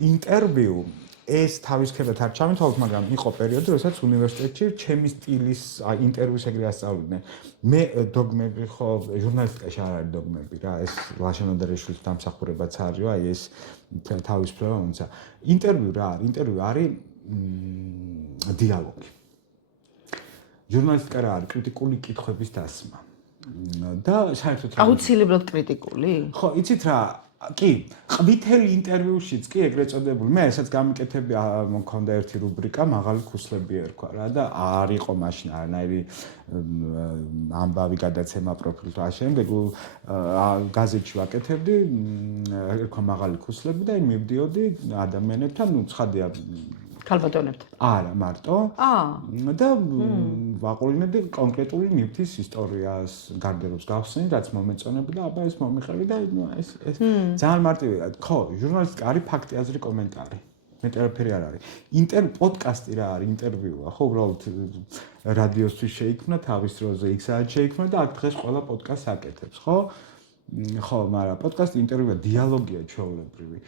ინტერვიუ ეს თავის ქედად არ ჩამითვალოთ, მაგრამ იყო პერიოდი, როდესაც უნივერსიტეტში ჩემი სტილის ინტერვიუს ეგრე ასწავლიდნენ. მე დოგმები ხო ჟურნალისტიკაში არ არის დოგმები რა, ეს ლაშანოდარიშვილის დამსახურებაც არისო, აი ეს თავისუფლება მომცა. ინტერვიუ რა არის? ინტერვიუ არის დიალოგი. ჟურნალისტიკა რა არის? კრიტიკული კითხვების დასმა. და საერთოდ აუცილებლად კრიტიკული? ხო, იცით რა კი, ყვითელი ინტერვიუშიც კი ეგრეთ წოდებული. მე ესაც გამიკეთები მქონდა ერთი რუბრიკა, მაღალი ქუსლები ერქვა რა და არ იყო მაშინ არანაირი ამბავი გადაცემა პროფილს რა შემდეგ გაზეთში ვაკეთებდი, ერქვა მაღალი ქუსლები და მივდიოდი ადამიანებთან, ცხადია ქალბატონებთან. არა, მარტო. და ვაყოლინებდი კონკრეტული ნივთის ისტორიას, გარდერობს გავხსენი, რაც მომეწონებოდა, აბა ეს მომიყევი და ეს ძალიან მარტივია. ხო, ჟურნალისტიკა არის ფაქტი, აზრი, კომენტარი. მეტი არაფერი არ არის. პოდკასტი რა არის, ინტერვიუა, ხო, უბრალოდ რადიოსთვის შეიქმნა, თავის დროზე X-ად შეიქმნა და აქ დღეს ყველა პოდკასტს აკეთებს, ხო? ხო, მაგრამ პოდკასტი ინტერვიუა, დიალოგია ჩვეულებრივი.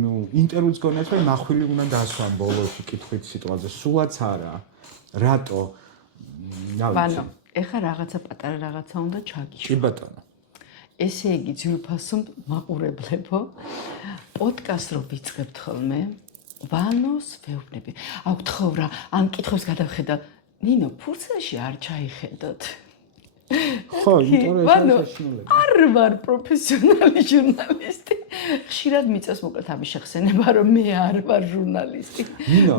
ნუ ინტერვიუს გონიათ, რომ მახვილი უნდა დასვან ბოლოში კითხვით სიტყვაზე, სულაც არა. რატო? ბანო, ეხა რაღაცა პატარა რაღაცა უნდა ჩაგიშვა. კი ბატონო. ესე იგი, ძვირფასო მაყურებლებო, პოდკასტს რო ვიწყებთ ხოლმე, ბანოს ვეუბნები. აუ, გთხოვ რა, ამ კითხვებს გადავხედავ. ნინო, ფურცლაში არ ჩაიხედოთ. ხო, ინტერესანტია. არ ვარ პროფესიონალი ჟურნალისტი. ხშირად მიწევს მოკლედ ამის შეხსენება, რომ მე არ ვარ ჟურნალისტი.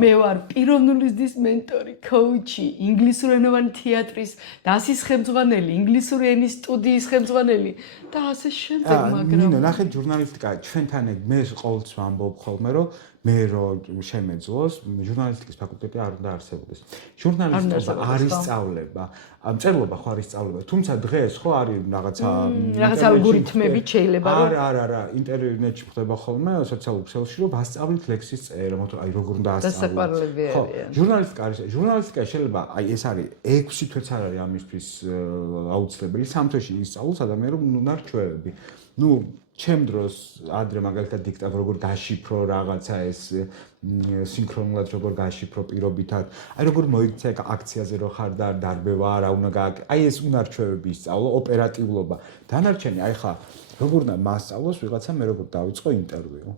მე ვარ პიროვნული ზრდის მენტორი, კოუჩი, ინგლისურენოვანი თეატრის დასის ხელმძღვანელი, ინგლისური ენის სტუდიის ხელმძღვანელი და ასე შემდეგ, მაგრამ ნინო, ნახეთ ჟურნალისტიკა ჩვენთან მე ყოველთვის ვამბობ ხოლმე, რომ მე რო შემეძლოს, ჟურნალისტიკის ფაკულტეტი არ უნდა არსებობდეს. ჟურნალისტობა არის სწავლება, მწერლობა ხო არის სწავლება, თუმცა დღეს ხო არის რაღაცა ალგორითმები შეიძლება რომ არა, ინტერნეტში ხდება ხოლმე სოციალურ ქსელში, რომ ვასწავლით ლექსის წერა, მოთო აი როგორ უნდა ასწავლოთ. ხო, ჟურნალისტიკა არის, ჟურნალისტიკა შეიძლება აი ეს არის 6 თვეც არ არის ამისთვის აუცილებელი, 3 თვეში ისწავლოს ადამიანი რომ უნდა რჩევები. ნუ ჩემ დროს ადრე მაგალითად დიქტატორ როგორ გაშიფრო რაღაცა ეს სინქრონულად როგორ გაშიფრო პირობითად აი როგორ მოიქცა აქციაზე რო ხარ და დარბევა რა უნდა გააკეთო აი ეს უნარჩვევები ისწავლო ოპერატიულობა დანარჩენი აი ხა როგორ უნდა მასწავლოს ვიღაცა მე როგორ დავიწყო ინტერვიუ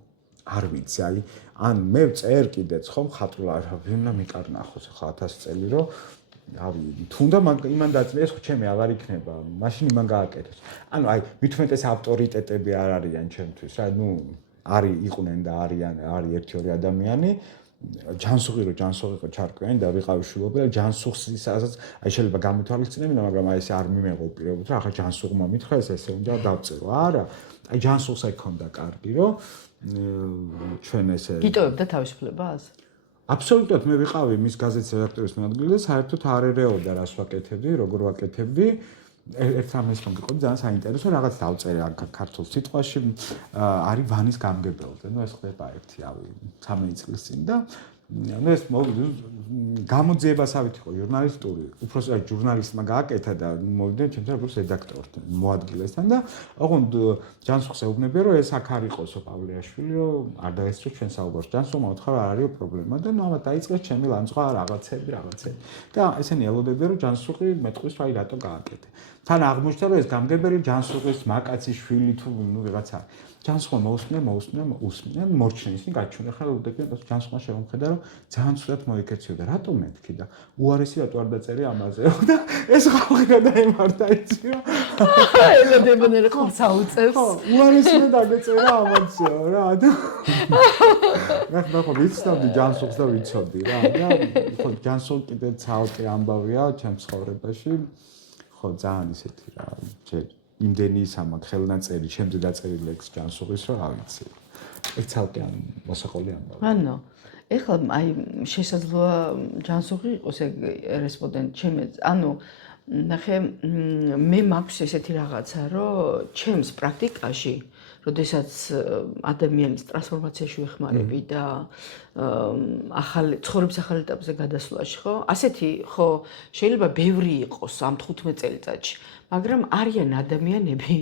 არ ვიცი აი ან მე წერ კიდეც ხომ ხატულა ვინმე მიკარნახოს ხა 1000 წელი რო ავი თუნდა იმან დაწლიეს ხო ჩემი აღარ იქნება მაშინ იმან გააკეთოს ანუ აი მithumetes ავტორიტეტები არ არიან ჩემთვის რა ნუ არის იყვნენ და არის ერთი ორი ადამიანი ჯანსუღი რო ჯანსუღი იყო ჩარკვიანი და ვიყავი შულობი და ჯანსუღსაც აი შეიძლება გამithვალისწინებინა მაგრამ აი ეს არ მიმეღო პირობითად რა ახლა ჯანსუღმა მითხრა ესე უნდა დავწერო არა აი ჯანსუღს აი ქონდა კარგი რომ ჩვენ ესე გიტოვებდა თავისუფლებას აბსოლუტურად მე ვიყავი მის გაზეთის რედაქტორის მოადგილე და საერთოდ არ ერეოდა რას ვაკეთებდი, როგორ ვაკეთებდი. ერთ ამას რომ გიყო ძალიან საინტერესო რაღაც დავწერე ქართულ სიტყვაში არის ვანის გამგებელზე. ნუ ეს ხდება ერთი ავი 13 წლის წინ და ნუ ეს გამოძიებასავით იყო ჟურნალისტური. უბრალოდ აი ჟურნალისტმა გააკეთა და მოვიდნენ ჩემთან როგორც რედაქტორთან, მოადგილესთან და ოღონდ ჯანსუღს ეუბნებია რომ ეს აქ არ იყოსო პავლეაშვილიო, არ დაესწრო ჩვენ საუბარს. ჯანსუღმა უთხრა რა არისო პრობლემა და ნუ ამათ დაიწყეს ჩემი ლანძღვა რაღაცები. და ესენი ელოდებიან რომ ჯანსუღი მეტყვის რა რატო გააკეთე. თან აღმოჩნდა რომ ეს გამგებელი ჯანსუღის მაკაცის შვილი თუ ნუ ვიღაცა ჯანსუღმა მოусმინა, მორჩნენ ისინი გაჩვენა ხარ უდექენ და ჯანსუღმა შემოხედა რომ ძალიან ცუდად მოიქეციოდა. რატო მეთქი და უარესი რატო არ დაწერე ამაზე და ეს ხალხი გადაემართა იცი რა. ელოდებიან რა ხალხს აუწევს. ხო, უარესი და დაგეწერა ამაზე რა და მე ხო ვიცნობდი ჯანსუღს და ვიცოდი რა და ხო ჯანსუღი კიდე ცალკე ამბავია ჩემ ცხოვრებაში. ხო ძალიან ისეთი რა იმდენი სამაკ ხელნაწერი შემდგე დაწერილი ლექსი ჯანსუღის რა ვიცი. ეს ცალკე მოსაყოლი ამბავი. ანუ ეხლა აი შესაძლოა ჯანსუღი იყოს ეგ რესპონდენტ ჩემი ანუ ნახე მე მაქვს ესეთი რაღაცა რომ ჩემს პრაქტიკაში როდესაც ადამიანის ტრანსფორმაციაში ვეხმარები და ახალი ცხოვრების ახალ ეტაპზე გადასვლაში ხო ასეთი ხო შეიძლება ბევრი იყოს ამ 15 წელიწადში მაგრამ არიან ადამიანები,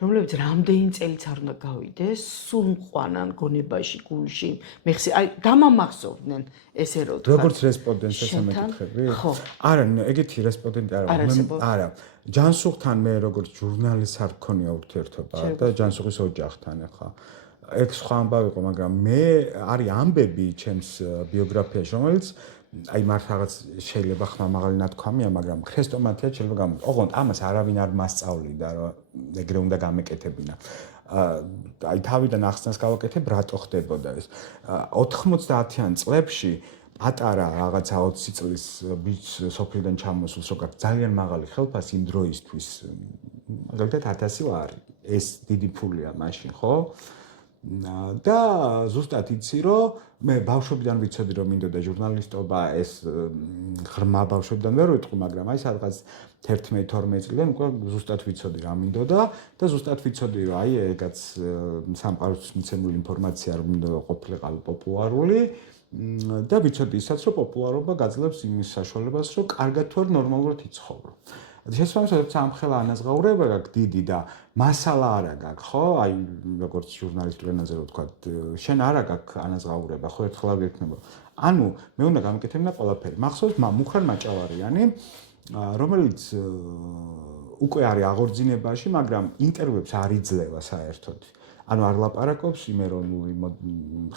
რომლებიც რამდენი წელიც არ უნდა გავიდეს, სულ მყვანან გონებაში, გულში, აი დამამახსოვრდნენ ესე რო თქვა. როგორც რესპონდენტს ესე მეკითხები? ხო. არა, ეგეთი რესპონდენტი არა. ჯანსუღთან მე როგორც ჟურნალისტს არ მქონია ურთიერთობა და ჯანსუღის ოჯახთან ახლა. ეგ სხვა ამბავი იყო, მაგრამ მე არის ამბები ჩემს ბიოგრაფიაში, რომელიც აი მართ რაღაც შეიძლება ხმამაღალი ნათქვამია, მაგრამ ქრესტომათია შეიძლება გამოიყენო. ოღონდ ამას არავინ არ მასწავლიდა, რომ ეგრე უნდა გამეკეთებინა. აი თავიდან ახსნას გავაკეთებ, რატო ხდებოდა ეს. 90-იან წლებში პატარა რაღაცა 20 წლის ბიჭს სოფლიდან ჩამოსულს რო გაქვს ძალიან მაღალი ხელფასი იმ დროისთვის. მაგალითად 1000 ლარი. ეს დიდი ფულია მაშინ, ხო? და ზუსტად იცი რომ მე ბავშვობიდან ვიცოდი რომ მინდოდა ჟურნალისტობა ეს ღრმა ბავშვობიდან ვერ ვიტყვი მაგრამ აი სადღაც 11-12 წლიდან უკვე ზუსტად ვიცოდი რა მინდოდა და ზუსტად ვიცოდი რომ აი ეგაც სამყაროს მიცემული ინფორმაცია რომ მინდოდა ყოფილიყო პოპულარული და ვიცოდი ისაც რომ პოპულარობა გაძლევს იმის საშუალებას რომ კარგად თუ არ ნორმალურად იცხოვრო. შესაბამისად სამხელა ანაზღაურება გაქვს დიდი და მასალა არა გაქვს, ხო? აი როგორც ჟურნალისტურ ენაზე რო ვთქვა, შენ არა გაქვს ანაზღაურება, ხო ერთხელ არ გექნება. ანუ მე უნდა გამეკეთებინა ყველაფერი. მახსოვს მუხრან მაჭავარიანი, რომელიც უკვე არის აღორძინებაში, მაგრამ ინტერვიუებს არ იძლევა საერთოდ. ანუ არ ლაპარაკობს იმეროვნული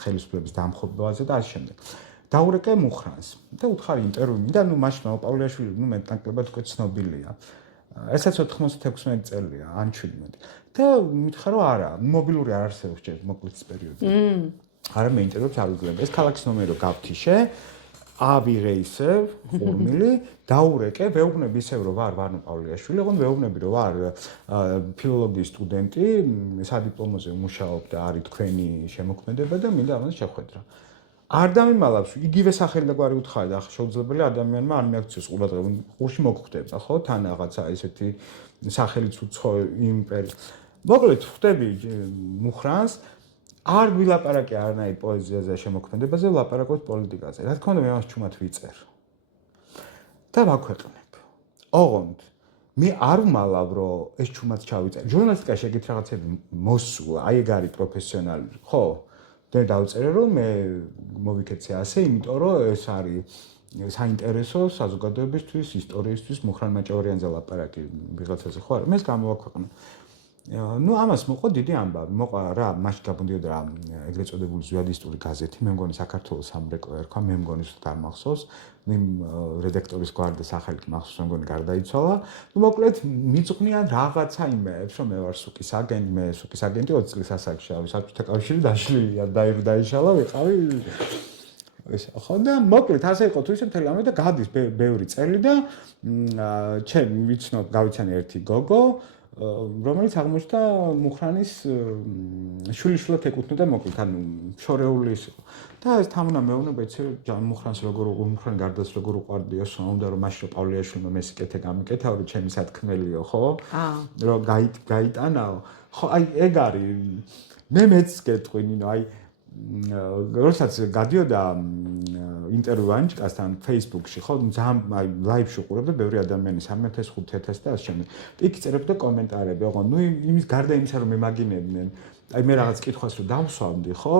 ხელისუფლების დამხობაზე და ასე შემდეგ. დაურეკე მუხრანს და უთხარი ინტერვიუ მინდა, ნუ მაშინ პავლეაშვილი, ნუ მე ნაკლებად უკვე ცნობილია. ესაც 96 წელია, ან 17. და მითხრა რომ არა, მობილური არ არსებობს ჯერ მოკლეც პერიოდში. არა მე ინტერვიუებს არ ვიძლებ. ეს ქალაქის ნომერო გავთიშე, ავიღე ისევ ფორმული, დაურეკე, ვეუბნები ისევ რომ ვარ ვარნო პავლეაშვილი, ოღონდ ვეუბნები რომ ვარ ფილოლოგიის სტუდენტი, სადიპლომოზე ვმუშაობ და არის თქვენი შემოქმედება და მინდა ამას შეხვედრა. არ დამიმალავს, იგივე სახელი და გვარი უთხარი და შეუძლებელი ადამიანმა არ მიაქციოს ყურადღება, ყურში მოგხვდება, ხო? თან რაღაცა ესეთი სახელიც უცხო იმპერი. მოკლედ, ხვდები მუხრანს, არ ვილაპარაკე არანაირ პოეზიაზე, შემოქმედებაზე, ვლაპარაკობ პოლიტიკაზე. რა თქმა უნდა, მე მას ჩუმად ვიწერ. და ვაქვეყნებ. ოღონდ მე არ ვმალავ, რომ ეს ჩუმად ჩავიწერ. ჟურნალისტიკაში ეგეთ რაღაცები მოსულა, აი ეგ არის პროფესიონალი, ხო? და დავწერე რომ მე მოვიქეცე ასე, იმიტომ რომ ეს არის საინტერესო საზოგადოებისთვის, ისტორიისთვის, მუხრან მაჭავარიანზე ლაპარაკი ვიღაცაზე ხო არა, მე ეს გამოვაქვეყნე. ნუ ამას მოყვა დიდი ამბავი, მოყვა რა, მაშინ გამოდიოდა რა, ეგრეთ წოდებული ზვიადისტური გაზეთი, მე მგონი საქართველოს სამრეკლო ერქვა, მე მგონი გამახსოვს, იმ რედაქტორის გვარდა სახელით მახსოვს, მე მგონი გარდაიცვალა. ნუ მოკლედ მიძღვნიან რაღაცა იმეებს, რომ მე ვარ სუკის აგენტი, მე სუკის აგენტი 20 წლის ასაკში ავი, საბჭოთა კავშირი დაშლილია, დაიშალა, ვიყავი ეს ხო და მოკლედ ასე იყო თუ ისე მთელი ამბავი და გადის ბევრი წელი და ჩემ ვიცნობ გავიცანი ერთი გოგო რომელიც აღმოჩნდა მუხრანის შვილიშვილად ეკუთვნოდა მოკლედ ანუ შორეული ის იყო და ეს თამნა მეუბნება იცი მუხრანს როგორ მუხრან გარდას როგორ უყვარდიო უნდა რომ მაშინ პავლეაშვილმა მესიკეთე გამიკეთა რომ ჩემი სათქმელიო ხო რომ გაიტანაო ხო აი ეგ არის მე მეც გეტყვი ნინო აი როდესაც გადიოდა ინტერვიუ ანჭკასთან Facebook-ში, ხო, ძალიან აი ლაივში უყურებდა ბევრი ადამიანი 3000, 5000 და ასე შემდეგ. იქ წერებდა კომენტარები, ოღონდ ნუ იმის გარდა იმისა, რომ მემაგინებდნენ, აი მე რაღაც კითხვას რომ დავსვამდი, ხო,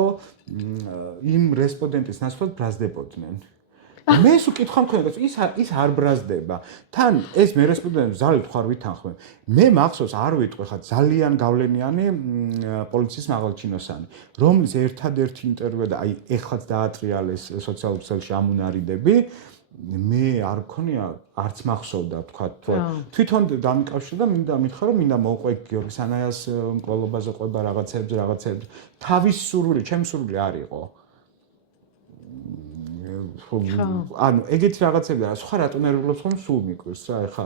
იმ რესპონდენტის ნაცვლად ბრაზდებოდნენ. მე ეს უკითხვა მქონდა, ის არ ბრაზდება. თან ეს მე რესპონდენტს ზალით ხარ ვითანხმებ. მე მახსოვს არ ვიტყვი ხა ძალიან გავლენიანი პოლიციის მაღალჩინოსანი, რომლის ერთადერთი ინტერვიუ და აი ეხლაც დაატრიალეს სოციალურ ქსელში ამუნარიდები, მე არ მქონია არც მახსოვდა თქვა თვითონ დამიკავშირდა მინდა მითხრა რომ მინდა მოუყვე გიორგი სანაიას მკვლელობაზე ყვება რაღაცებზე. თავის სურვილი, ჩემს სურვილი არ იყო. ანუ ეგეთი რაღაცები და სხვა რატო ნერვიულობს ხომ სულ მიკვირს რა ეხა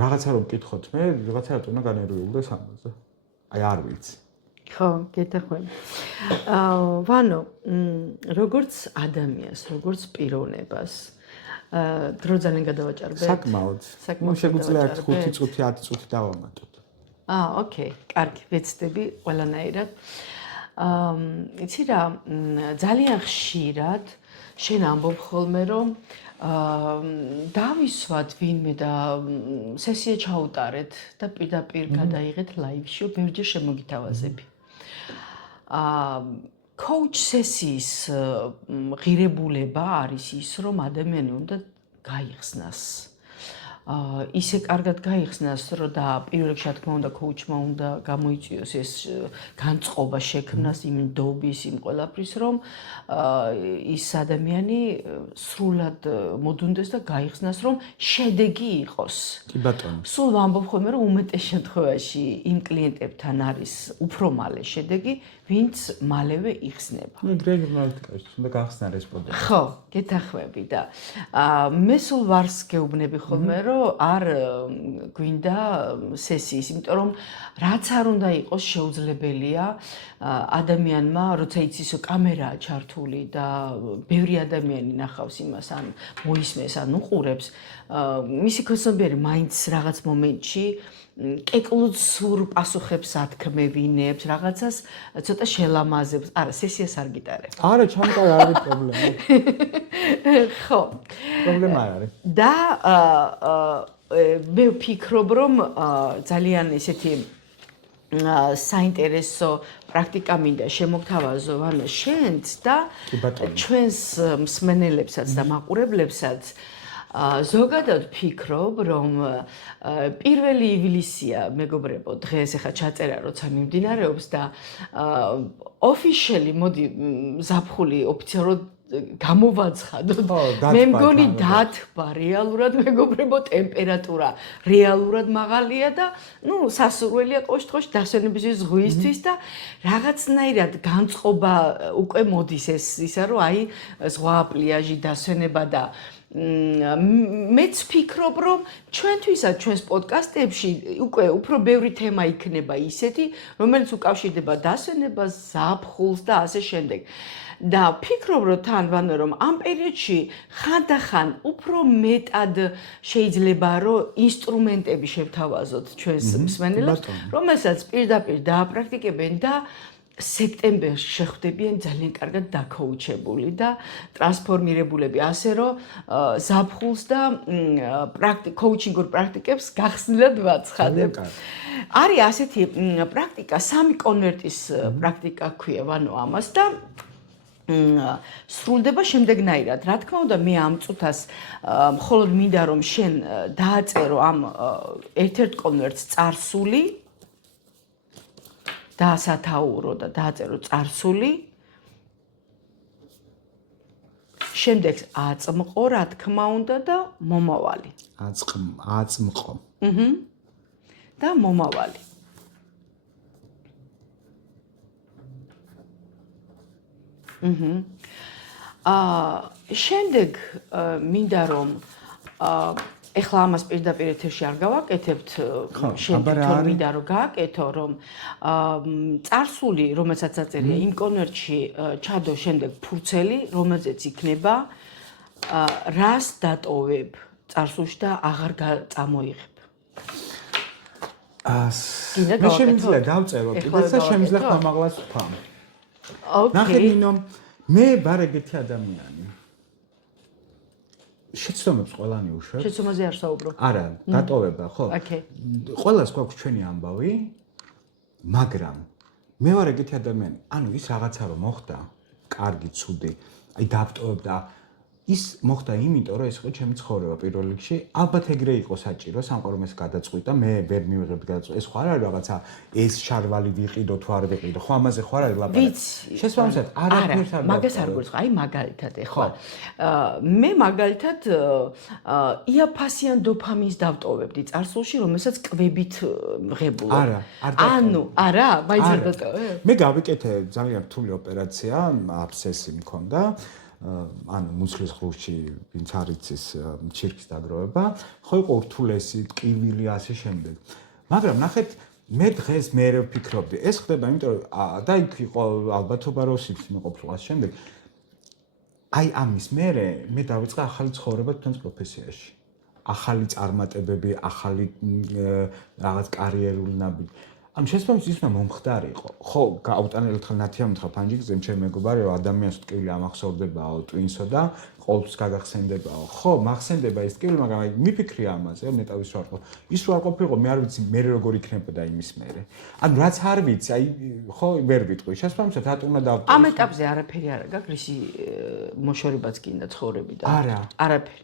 რაღაცა რომ მკითხოთ მე რაღაცა რატო უნდა განერვიულდეს ამაზე აი არ ვიცი ხო გეთახვები ვანო როგორც ადამიანს როგორც პიროვნებას დრო ძალიან გადავაჭარბეთ საკმაოდ შეგვიძლია 5 წუთი 10 წუთი დავამატოთ ოკეი კარგი ვეცდები ყველანაირად იცი რა ძალიან ხშირად შენ ამბობ ხოლმე რომ დავისვათ ვინმე და სესია ჩაუტარეთ და პირდაპირ გადაიღეთ ლაივში, ბევრჯერ შემოგითავაზები. Coach სესიის ღირებულება არის ის, რომ ადამიანი უნდა გაიხსნას. ისე კარგად გაიხსნას, რომ და პირველ რიგში, რა თქმა უნდა, coach-მა უნდა გამოიწვიოს ეს განწყობა შექმნას იმ ნდობის, იმ ყველაფრის, რომ ის ადამიანი სრულად მოდუნდეს და გაიხსნას, რომ შედეგი იყოს. კი ბატონო. სულ ვამბობ ხოლმე, რომ უმეტეს შემთხვევაში იმ კლიენტებთან არის უფრო მალე შედეგი, ვინც მალევე იხსნება. ჟურნალისტიკაში უნდა გახსნა რესპონდენტი. ხო, გეთახმები და მე სულ ვარს გეუბნები ხოლმე, რომ არ გვინდა სესიის, იმიტომ რომ რაც არ უნდა იყოს შეუძლებელია ადამიანმა, როცა იცის რომ კამერაა ჩართული და ბევრი ადამიანი ნახავს იმას ან მოისმენს ან უყურებს, მისი ქოსნობიერი მაინც რაღაც მომენტში კეკლუც სურ პასუხებს ათქმევინებს, რაღაცას ცოტა შელამაზებს. არა, სესიას არ გიტარებ. არა, ჩამკარ არ არის პრობლემა. ხო. პრობლემა არ არის. და მე ვფიქრობ, რომ ძალიან ესეთი საინტერესო პრაქტიკა მინდა შემოგთავაზო ვანა შენც და ჩვენს მსმენელებსაც და მაყურებლებსაც. ზოგადად ვფიქრობ, რომ პირველი ივლისია, მეგობრებო, დღეს ახლა ჩაწერა როცა მიმდინარეობს და ოფიციალი მოდი ზაფხული ოფიციალურად გამოვაცხადოთ. მე მგონი დათბა რეალურად მეგობრებო ტემპერატურა რეალურად მაღალია და ნუ სასურველია ყოშ-ყოშ დასვენებისთვის ზღვისთვის და რაღაცნაირად განწყობა უკვე მოდის ეს ისა რომ აი ზღვა პლიაჟი დასვენება და მეც ვფიქრობ, რომ ჩვენთვისაც ჩვენს პოდკასტებში უკვე უფრო ბევრი თემა იქნება ისეთი, რომელიც უკავშირდება დასვენებას, ზაფხულს და ასე შემდეგ. და ვფიქრობ, რომ თან ვანო რომ ამ პერიოდში ხანდახან უფრო მეტად შეიძლება რომ ინსტრუმენტები შევთავაზოთ ჩვენს მსმენელებს, რომელსაც პირდაპირ დააპრაქტიკებენ და სექტემბერში შეხვდებიან ძალიან კარგად დაკოუჩებული და ტრანსფორმირებულები, ასე რომ ზაფხულს და კოუჩინგურ პრაქტიკებს გახსნილად ვაცხადებ. არის ასეთი პრაქტიკა, 3 კონვერტის პრაქტიკა ქვია, ვანო ამას და სრულდება შემდეგნაირად. რა თქმა უნდა, მე ამ წუთას მხოლოდ მინდა რომ შენ დააწერო ამ ერთ-ერთ კონვერტს წარსული დაასათაურო და დააწერო წარსული. შემდეგ აწმყო, რა თქმა უნდა და მომავალი. აწმყო. და მომავალი. შემდეგ მინდა რომ ეხლა ამას პირდაპირ ეთერში არ გავაკეთებთ, შენ თვითონ მინდა რომ გააკეთო, რომ წარსული, რომელსაც აწერია იმ კონვერტში ჩადო შემდეგ ფურცელი, რომელზეც იქნება რას დატოვებ წარსულში და აღარ წამოიღებ. მე შემიძლია დავწერო კიდეც და შემიძლია ხმამაღლას ვთქვა. ნახე ნინო, მე ვარ ეგეთი ადამიანი. შეცდომებს ყველანი უშვებ. შეცდომაზე არ საუბრო. არა, დატოვება, ხო? ყველას გვაქვს ჩვენი ამბავი, მაგრამ მე ვარ ეგეთი ადამიანი, ანუ ის რაღაცა რომ მოხდა, კარგი, ცუდი, აი დავტოვებ და ის მოხდა იმიტომ, რომ ეს იყო ჩემი ცხოვრება პირველ რიგში. ალბათ ეგრე იყო საჭირო, სამყარო ეს გადაწყვიტა, მე ვერ მივიღებ გადაწყვეტა. ეს ხო არ არის რაღაცა ეს შარვალი ვიყიდო თუ არ ვიყიდო. ხო ამაზე ხო არ არის ლაპარაკი. შესაბამისად, არაფერს არ მაგას არ გვერდს. აი მაგალითად ეხლა მე მაგალითად იაფასიან დოფამინს დავტოვებდი წარსულში, რომელსაც კვებით ვღებულობ. ანუ არა, მაინც არ დატოვებ. მე გავიკეთე ძალიან რთული ოპერაცია, აბსესი მქონდა. ანუ მუცლის ღრუში ვინც არ იცის ჩირქის დაგროვება, ხო იყო რთულესი, ტკივილი ასე შემდეგ. მაგრამ ნახეთ, მე დღეს მე ვფიქრობდი, ეს ხდება, იმიტომ რომ და იქ იყო ალბათობა რომ სიფრთხილე ყოფილიყო ასე შემდეგ. აი ამის მერე მე დავიწყე ახალი ცხოვრება თვითონ პროფესიაში. ახალი წარმატებები, ახალი რაღაც კარიერული ნაბიჯი. ამ შესაბამისად ის უნდა მომხდარიყო. ხო, გაუტანელ ერთხელ ნათია მითხრა ფანჯიკზე, ჩემ მეგობარიო, ადამიანს ტკივილი ამახსოვრდებაო ტვინსო და ყოველთვის გაგახსენდებაო. ხო, მახსენდება ის ტკივილი, მაგრამ აი მიფიქრია ამაზე, ნეტავის ვარყო. ის რო არ ყოფილიყო, მე არ ვიცი მე როგორ იქნებოდა იმის მერე. ანუ რაც არ ვიცი, აი ხო, ვერ ვიტყვი. შესაბამისად რატო უნდა დავტოვო? ამ ეტაპზე არაფერი არ გაქვს, რისი მოშორებაც გინდა ცხოვრებიდან. არა. არაფერი.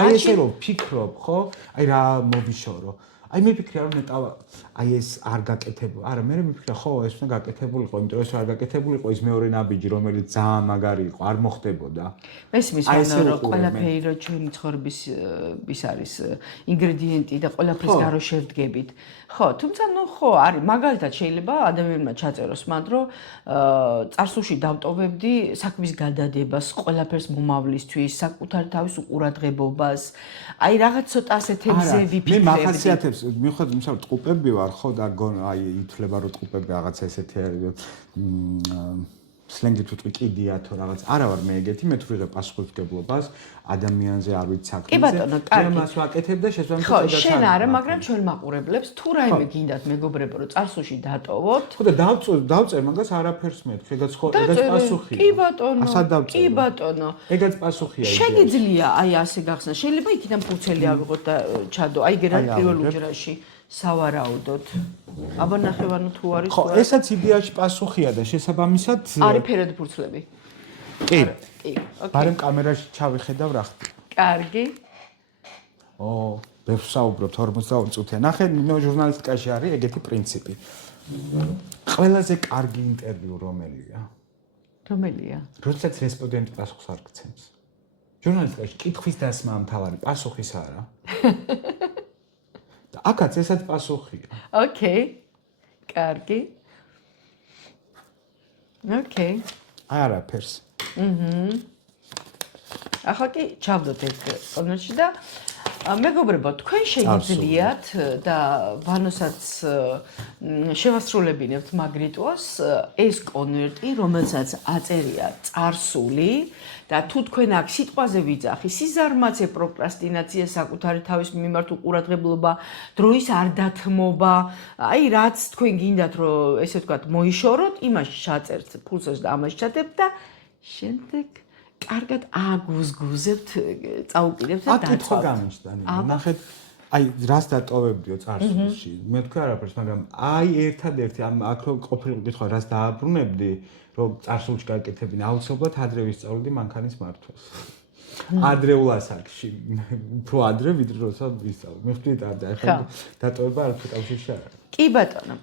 აი ესე რომ ფიქრობ, ხო? აი რა მოვიშორო. აი მიფიქრია რომ ნეტავა აი ეს არ გაკეთებულა. არა, მე მიფიქრია ხო, ეს უნდა გაკეთებულიყო, იმიტომ რომ ეს არ გაკეთებულიყო, ის მეორე ნაბიჯი, რომელიც ძალიან მაგარი იყო, არ მოხდებოდა. მესმის რომ ყველაფერი რო ჩვენი ცხოვრების ის არის ინგრედიენტი და ყველაფრის გარო შევდგებით. ხო, თუმცა ნუ ხო, არის, მაგალითად შეიძლება ადამიანმა ჩაწეროს მანდ რომ წარსულში დავტოვებდი საქმის გადადებას, ყველაფერს მომავლისთვის, საკუთარი თავის უყურადღებობას. აი რაღაც ცოტა ასეთებზე ვიფიქრებდი. მე მახასიათებს მიუხედავად იმისა, რომ ტყუპები ვარ, ხო და აი ითვლება რომ ტყუპები რაღაცა ესეთი არის სლენგით ვიტყვი კიდია თუ რაღაც არა ვარ მე ეგეთი მე თუ ვიღებ პასუხისმგებლობას ადამიანზე არ ვიცი საქმეზე. კი ბატონო, კარგი. მე მას ვაკეთებ და შესაბამისად ხო, შენ არა, მაგრამ ჩვენ მაყურებლებს თუ რაიმე გინდათ მეგობრებო რომ წარსულში დატოვოთ. ხო და დავწერ მაგას არაფერს მეთქი, ეგაც ხო, ეგაც პასუხია. კი ბატონო. ასად დავწერ. კი ბატონო. ეგაც პასუხია. შეგიძლია აი ასე გახსნა. შეიძლება იქიდან ფურცელი ავიღოთ და ჩადო. აი გერად პირველ უჯრაში სავარაუდოდ. აბა ნახევანო თუ არის. ხო, ესაც იდეაში პასუხია და შესაბამისად არის ფერადი ფურცლები. კი. კი. ბარემ კამერაში ჩავიხედავ რა ხდება. კარგი. ბევრს საუბრობთ 42 წუთია. ნახე, ნინო ჟურნალისტიკაში არის ეგეთი პრინციპი. ყველაზე კარგი ინტერვიუ რომელია? რომელია? როდესაც რესპონდენტი პასუხს არ გცემს. ჟურნალისტიკაში კითხვის დასმა მთავარი, პასუხის არა. და აქაც ესაც პასუხია. ოკეი. კარგი. ოკეი. არაფერს. ახლა კი ჩავდოთ ერთ კონვერტში და მეგობრებო, თქვენ შეგიძლიათ და ვანოსაც შევასრულებინებთ მაგ რიტუალს ეს კონვერტი, რომელსაც აწერია წარსული და თუ თქვენ აქ სიტყვაზე ვიძახი, სიზარმაცე, პროკრასტინაცია, საკუთარი თავის მიმართ უყურადღებლობა, დროის არ დათმობა, აი რაც თქვენ გინდათ რომ ესე ვთქვათ მოიშოროთ, იმაში ჩაწერთ ფულსოს და ამაში ჩადებთ და შემდეგ კარგად აგუზგუზებთ, წაუკიდებთ და დაწვავთ. აკითხვა გამიშდა, ნახეთ, აი რას დატოვებდიო წარსულში. მე თქვი არაფერს, მაგრამ აი ერთადერთი ამ აქ რო ყოფილი კითხვა რას დააბრუნებდი, რომ წარსულში გაკეთებინა, აუცილებლად ადრე ვისწავლდი მანქანის მართვას. ადრეულ ასაკში, უფრო ადრე ვიდრე როცა ვისწავლდი. მე ვთქვი ახლა დატოვება არც კავშირში არ არის. კი ბატონო.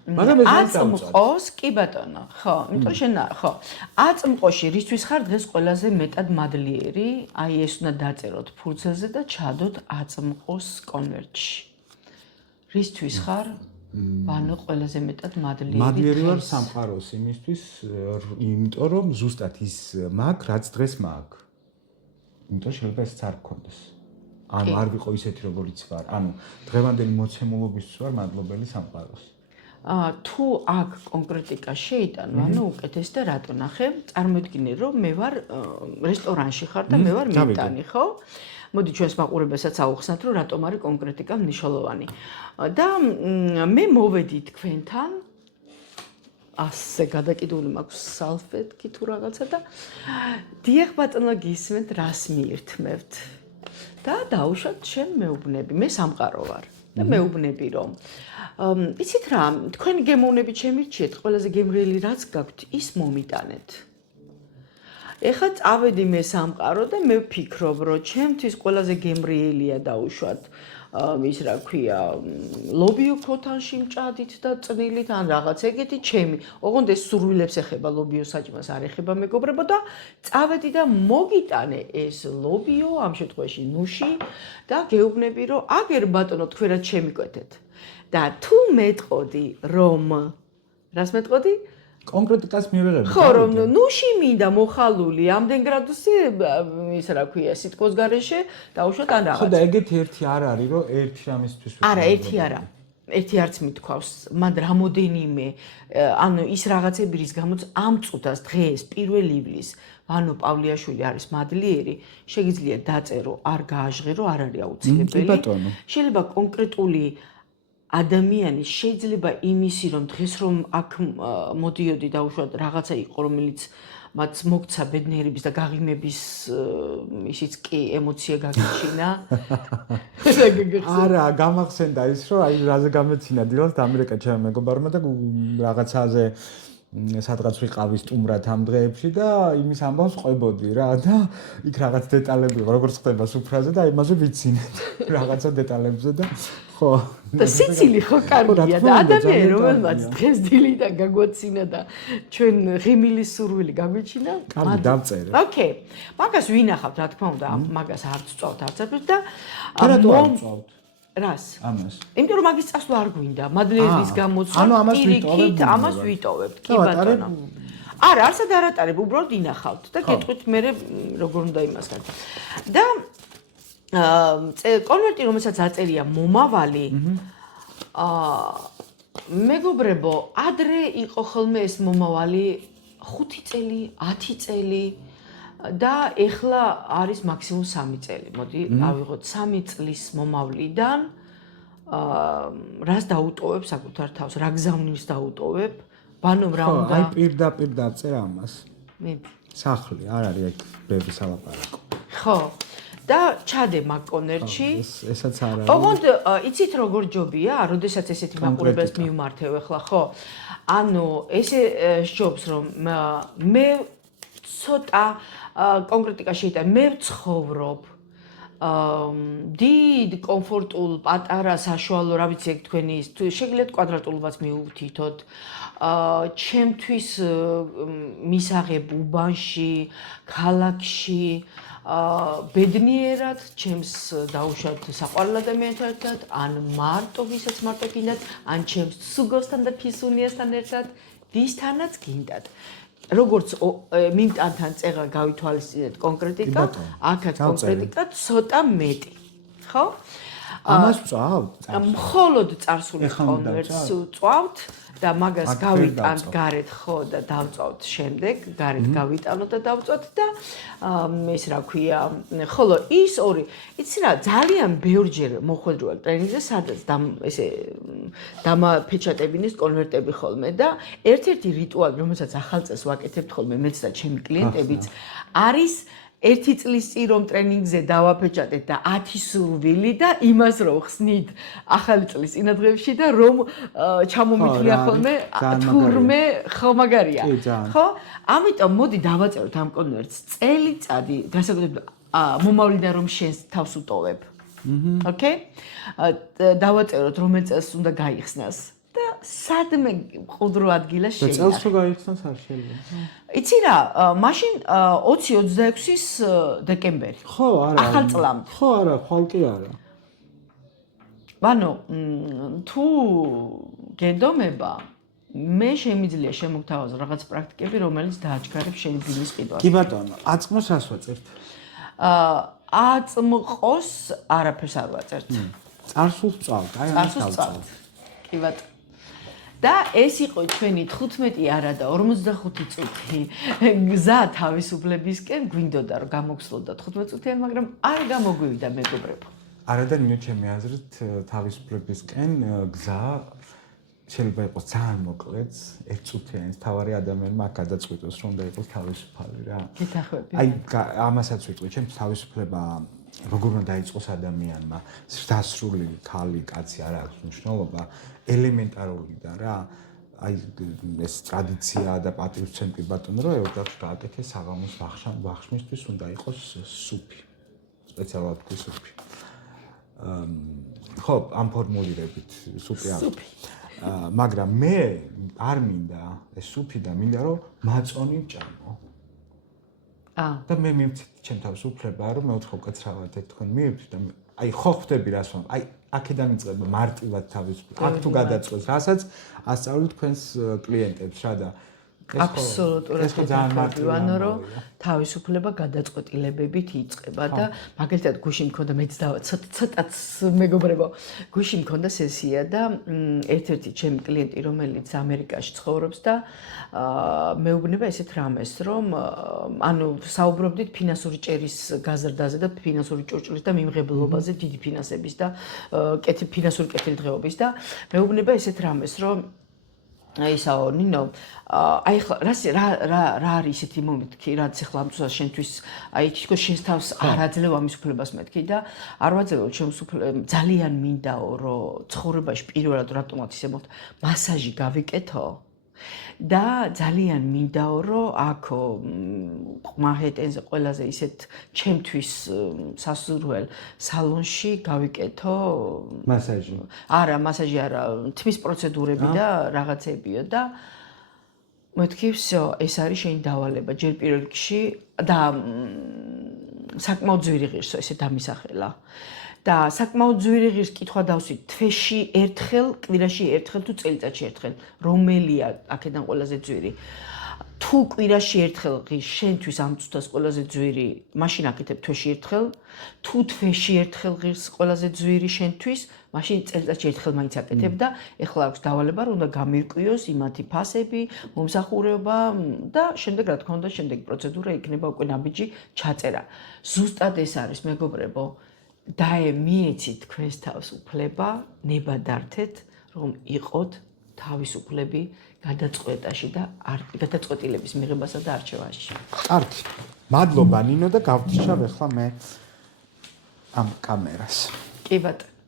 აწმყოს, კი ბატონო. ხო, იმიტომ შენ ხო. აწმყოში რისთვის ხარ დღეს ყველაზე მეტად მადლიერი? აი ეს უნდა დაწეროთ ფურცელზე და ჩადოთ აწმყოს კონვერტში. რისთვის ხარ? ვანო ყველაზე მეტად მადლიერი? მადლიერი ვარ სამყაროს იმისთვის, იმიტომ რომ ზუსტად ის მაქვს, რაც დღეს მაქვს. იმიტომ შეიძლება ეს არ გქონდეს. ანუ არ ვიყო ისეთი როგორიც ვარ. ანუ დღევანდელი მოცემულობისთვის ვარ მადლობელი სამყაროს. თუ აქ კონკრეტიკა შეიტანო, ანუ უკეთეს და რატო ნახე? წარმოიდგინე რომ მე ვარ რესტორანში ხარ და მე ვარ მიტანი, ხო? მოდი ჩვენს მაყურებელსაც აუხსნათ რომ რატომ არის კონკრეტიკა მნიშვნელოვანი. და მე მოვედი თქვენთან ასე გადაკიდული მაქვს სალფეტკი თუ რაღაცა და დიახ ბატონო გისმენთ რას მიირთმევთ? და დაუშვათ შენ მეუბნები, მე სამყარო ვარ და მეუბნები რომ იცით რა, თქვენი გემოვნები შემირჩიეთ, ყველაზე გემრიელი რაც გაქვთ, ის მომიტანეთ. ეხლა წავედი მე სამყარო და მე ვფიქრობ, რომ ჩემთვის ყველაზე გემრიელია დაუშვათ ის რა ქვია, ლობიო ქოთანში მჭადით და წნილით ან რაღაც ეგეთი ჩემი. ოღონდ ეს სურვილებს ეხება, ლობიო საჭმას არ ეხება მეგობრებო და წავედი და მოგიტანე ეს ლობიო ამ შემთხვევაში ნუში და გეუბნები რომ აგერ ბატონო თქვენაც შემიკვეთეთ. და თუ მეტყოდი რომ რას მეტყოდი? კონკრეტიკას მივიღებდი. ხო, რომ ნუში მინდა მოხალული, ამდენ გრადუსი ის რა ქვია, სიტყვის გარეშე დაუშვათ ან რაღაც. ხო და ეგეთი ერთი არ არის, რომ ერთი რამისთვის არა, ერთი არა. ერთი არც მithქვავს, მან რამოდენიმე, ანუ ის რაღაცები რის გამოც ამ წუთას დღეს 1 ივლისს ვანო პავლიაშვილი არის მადლიერი, შეგიძლია დაწერო, არ გააჟღერო, არ არის აუცილებელი. კი ბატონო. შეიძლება კონკრეტული ადამიანი შეიძლება იმისი რომ დღეს რომ აქ მოდიოდი და უშუალოდ რაღაცა იყო რომელიც მათ მოგცა ბედნიერების და გაღიმების ისიც კი ემოცია გაგიჩინა. არა, გამახსენდა ის რომ აი რაზე გამეცინა დილას ამერიკა ჩემ მეგობარმა და რაღაცაზე სადღაც ვიყავი სტუმრად ამ დღეებში და იმის ამბავს ყვებოდი რა და იქ რაღაც დეტალები როგორც ხდება სუფრაზე და იმაზე ვიცინეთ რაღაცა დეტალებზე და ხო და სიცილი ხო კარგია და ადამიანი რომელმაც დღეს დილიდან გაგვაცინა და ჩვენ ღიმილის სურვილი გაგვიჩინა კარგი დავწერე ოკეი მაგას ვინახავთ რა თქმა უნდა მაგას არც ვწავთ არც და რატო არ ვწავთ რას? ამას. იმიტომ რომ მაგის წასვლა არ გვინდა. მადლიერის გამოცვა. ამას ვიტოვებთ. კი ბატონო. არა, არსად არ ატარებ, უბრალოდ ინახავთ და გეტყვით მე როგორ უნდა იმას გაჩვენო. და კონვერტი რომელსაც აწერია მომავალი მეგობრებო, ადრე იყო ხოლმე ეს მომავალი 5 წელი, 10 წელი და ეხლა არის მაქსიმუმ 3 წელი. მოდი, ავიღოთ 3 წლის მომავლიდან რას დაუტოვებ საკუთარ თავს, რა გზავნილს დაუტოვებ, ბანომ რა უნდა? აი პირდაპირ დავწერ ამას. მიდი. სახლი, არ არის ეგ ბევრი სალაპარაკო. ხო. და ჩადე მაგ კონვერტში. ესაც არ არის. ოღონდ იცით როგორ ჯობია, როდესაც ესეთი მაყურებელს მივმართებ ახლა, ხო? ანუ ესე სჯობს რომ მე ცოტა კონკრეტიკა შეიძლება მე ვცხოვრობ დიდ კომფორტულ პატარა საშუალო რა ვიცი ეგ თქვენი შეგიძლიათ კვადრატულობას მიუვთითოთ ჩემთვის მისაღებ უბანში ქალაქში ბედნიერად ჩემს დაუშვათ საყვარელ ადამიანთან ერთად ან მარტო ვისაც მარტო გინდათ ან ჩემს სუგოსთან და ფისუნიასთან ერთად ვისთანაც გინდათ როგორც მიმტანთან წეღა გავითვალისწინეთ კონკრეტიკა, აქაც კონკრეტიკა ცოტა მეტი. ხო? ამას ვწავთ? მხოლოდ წარსულის კონვერტს ვწავთ და მაგას გავიტანთ გარეთ ხო და დავწავთ შემდეგ, გარეთ გავიტანოთ და დავწავთ და ეს რა ქვია, ხოლო ის ორი, იცი რა, ძალიან ბევრჯერ მოხვედრივალ ტრენინგზე, სადაც ესე დამაფეჩატებინეს კონვერტები ხოლმე და ერთ-ერთი რიტუალი, რომელსაც ახალ წელს ვაკეთებთ ხოლმე მეც და ჩემი კლიენტებიც, არის 1 წლის წინ რომ ტრენინგზე დავაფეჭატეთ და 10 სურვილი და იმას რომ ხსნით ახალი წლის წინადღებში და რომ ჩამომითვლია ხოლმე თურმე ხო მაგარია ხო ამიტომ მოდი დავაწეროთ ამ კონვერტს წელიწადი განსაკუთრებით მომავლიდან რომ შენს თავს უტოვებ ოკეი დავაწეროთ რომელ წელს უნდა გაიხსნას და სადმე მყუდრო ადგილას შეიძლება. და წელს რო გაიხსნას არ შეიძლება. იცი რა, მაშინ 20-26-ის დეკემბერი. ხო, არა. ახალ წლამდე. ხო, არა, ხვალ კი არა. ანუ თუ გენდომება მე შემიძლია შემოგთავაზო რაღაც პრაქტიკები, რომელიც დააჩქარებს შენი ბიძის ყიდვას. კი ბატონო, აწმოს რას ვაწერთ? აწმყოს არაფერს არ ვაწერთ. წარსულს ვწავთ, აი ამას დავწავთ. კი ბატონო. და ეს იყო ჩვენი 15 არა და 45 წუთი გზა თავისუფლებისკენ, გვინდოდა რომ გამოგსვლოდა 15 წუთიანი, მაგრამ არ გამოგვივიდა მეგობრებო. არა და ნუ ჩემი აზრით თავისუფლებისკენ გზა შეიძლება იყოს ძალიან მოკლეც, 1 წუთიანი, თავარი ადამიანმა აქ გადაწყვიტოს რომ უნდა იყოს თავისუფალი რა. გითახვები. აი ამასაც ვიტყვი, ჩემს თავისუფლება როგორ უნდა დაიწყოს ადამიანმა, დასრული ქალი, კაცი არ აქვს მნიშვნელობა, ელემენტარულია რა. აი ეს ტრადიცია და პატრიოტიზმი ბატონო რა ეოდაც გააკეთეს საღამოს ვახშმისთვის უნდა იყოს სუფი. სპეციალურად თქვი სუფი. ხო, ამ ფორმულირებით სუფი არის. მაგრამ მე არ მინდა ეს სუფი და მინდა რომ მაწონი ვჭამო. და მე მივცეთ ჩემ თავისუფლება რომ მე ვთხოვ კაცრავად ეგ თქვენ მივცეთ და აი ხო ხვდები რას ვამ აი აქედან იწყება მარტივად თავისუფლება აქ თუ გადაწყვეტს რასაც ასწავლით თქვენს კლიენტებს რა და აბსოლუტურად ძალიან რომ თავისუფლება გადაწყვეტილებებით იწყება და მაგალითად გუშინ მქონდა მეც ცოტაც მეგობრებო გუშინ მქონდა სესია და ერთ-ერთი ჩემი კლიენტი რომელიც ამერიკაში ცხოვრობს და მეუბნება ესეთ რამეს რომ ანუ საუბრობდით ფინანსური ჭერის გაზრდაზე და ფინანსური ჭურჭლის და მიმღებლობაზე დიდი ფინანსების და ფინანსური კეთილდღეობის და მეუბნება ესეთ რამეს რომ აისაო ნინო აი რა არის ისეთი მომენტი რაც ახლა ამ წუთას შენთვის აი თქო შენს თავს არ აძლევ ამის უფლებას მეთქი და არ ვაძლევ ჩემს ძალიან მინდაო რომ ცხოვრებაში პირველად რატომაც ისე მოხდა მასაჟი გავიკეთო და ძალიან მინდაო რომ აქ მანჰეტენზე ყველაზე ისეთ ჩემთვის სასურველ სალონში გავიკეთო მასაჟი. არა, მასაჟი არა, თმის პროცედურები და რაღაცებიო და მეთქი всё, ეს არის შენი დავალება ჯერ პირველ რიგში და საკმაოდ ძვირი ღირსო ესე დამისახელა. და საკმაოდ ძვირი ღირს კითხვა დავსვით თვეში ერთხელ, კვირაში ერთხელ თუ წელიწადში ერთხელ, რომელია აქედან ყველაზე ძვირი. თუ კვირაში ერთხელ ღირს შენთვის ამ წუთას ყველაზე ძვირი, მაშინ აკეთებ თვეში ერთხელ, თუ თვეში ერთხელ ღირს ყველაზე ძვირი შენთვის, მაშინ წელიწადში ერთხელ მაინც აკეთებ და ეხლა აქვს დავალება, რომ უნდა გამირკვიოს იმათი ფასები, მომსახურება და შემდეგ რა თქმა უნდა, შემდეგი პროცედურა იქნება უკვე ნაბიჯი ჩაწერა. ზუსტად ეს არის, მეგობრებო. დაემიეცით თქვენს თავს უფლება, ნებადართეთ, რომ იყოთ თავისუფლები გადაწყვეტაში და გადაწყვეტილების მიღებასა და არჩევაში. კარგი. მადლობა ნინო და გავთიშავ ახლა მე ამ კამერას. კი ბატონო.